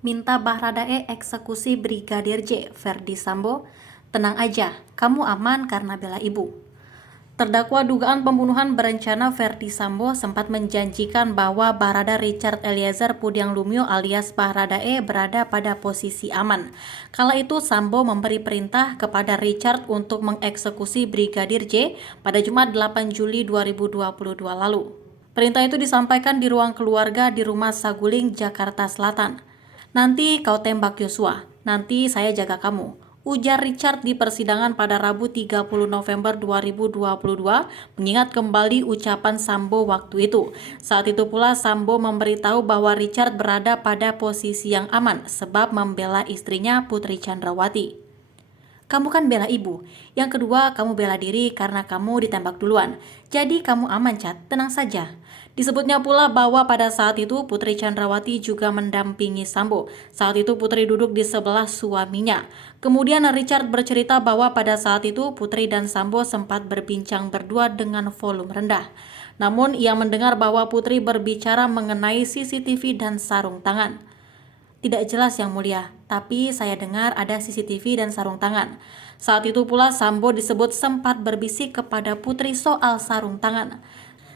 minta Baradae eksekusi Brigadir J. Verdi Sambo. Tenang aja, kamu aman karena bela ibu. Terdakwa dugaan pembunuhan berencana Verdi Sambo sempat menjanjikan bahwa Barada Richard Eliezer Pudiang Lumiu alias Baradae berada pada posisi aman. Kala itu Sambo memberi perintah kepada Richard untuk mengeksekusi Brigadir J pada Jumat 8 Juli 2022 lalu. Perintah itu disampaikan di ruang keluarga di rumah Saguling, Jakarta Selatan. Nanti kau tembak Yosua, nanti saya jaga kamu, ujar Richard di persidangan pada Rabu 30 November 2022 mengingat kembali ucapan Sambo waktu itu. Saat itu pula Sambo memberitahu bahwa Richard berada pada posisi yang aman sebab membela istrinya Putri Chandrawati. Kamu kan bela ibu. Yang kedua, kamu bela diri karena kamu ditembak duluan. Jadi kamu aman, Cat. Tenang saja. Disebutnya pula bahwa pada saat itu Putri Chandrawati juga mendampingi Sambo. Saat itu Putri duduk di sebelah suaminya. Kemudian Richard bercerita bahwa pada saat itu Putri dan Sambo sempat berbincang berdua dengan volume rendah. Namun ia mendengar bahwa Putri berbicara mengenai CCTV dan sarung tangan. Tidak jelas yang mulia, tapi saya dengar ada CCTV dan sarung tangan. Saat itu pula Sambo disebut sempat berbisik kepada Putri soal sarung tangan.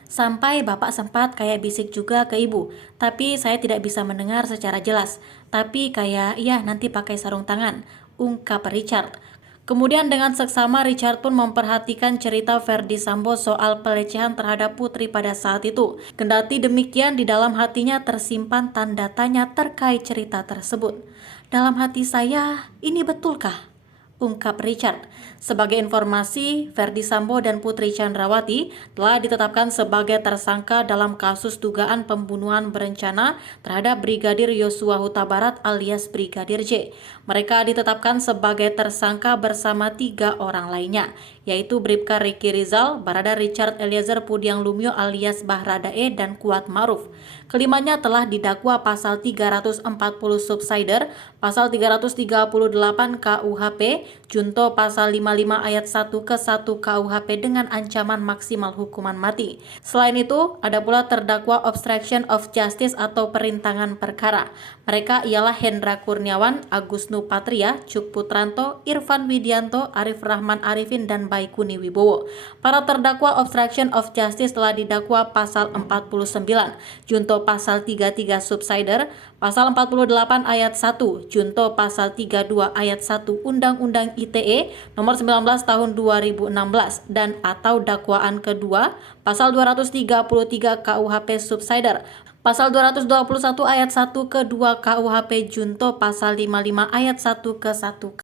Sampai bapak sempat kayak bisik juga ke ibu, tapi saya tidak bisa mendengar secara jelas. Tapi kayak, iya nanti pakai sarung tangan, ungkap Richard. Kemudian dengan seksama Richard pun memperhatikan cerita Verdi Sambo soal pelecehan terhadap Putri pada saat itu. Kendati demikian di dalam hatinya tersimpan tanda tanya terkait cerita tersebut. Dalam hati saya, ini betulkah? Ungkap Richard. Sebagai informasi, Verdi Sambo dan Putri Chandrawati telah ditetapkan sebagai tersangka dalam kasus dugaan pembunuhan berencana terhadap Brigadir Yosua Huta Barat alias Brigadir J. Mereka ditetapkan sebagai tersangka bersama 3 orang lainnya, yaitu Bribka Riki Rizal, Barada Richard Eliezer Pudiang Lumiu alias Baradae, dan Kuat Maruf. Kelimanya telah didakwa pasal 340 subsider, pasal 338 KUHP, junto pasal 55 ayat 1 ke 1 KUHP dengan ancaman maksimal hukuman mati. Selain itu, ada pula terdakwa obstruction of justice atau perintangan perkara. Mereka ialah Hendra Kurniawan, Agus Nupatria, Cuk Putranto, Irfan Widianto, Arif Rahman Arifin, dan Baikuni Wibowo. Para terdakwa obstruction of justice telah didakwa pasal 49, junto pasal 33 subsider, pasal 48 ayat 1, junto pasal 32 ayat 1 Undang-Undang ITE nomor 19 tahun 2016 dan atau dakwaan kedua pasal 233 KUHP subsider, pasal 221 ayat 1 ke 2 KUHP junto pasal 55 ayat 1 ke 1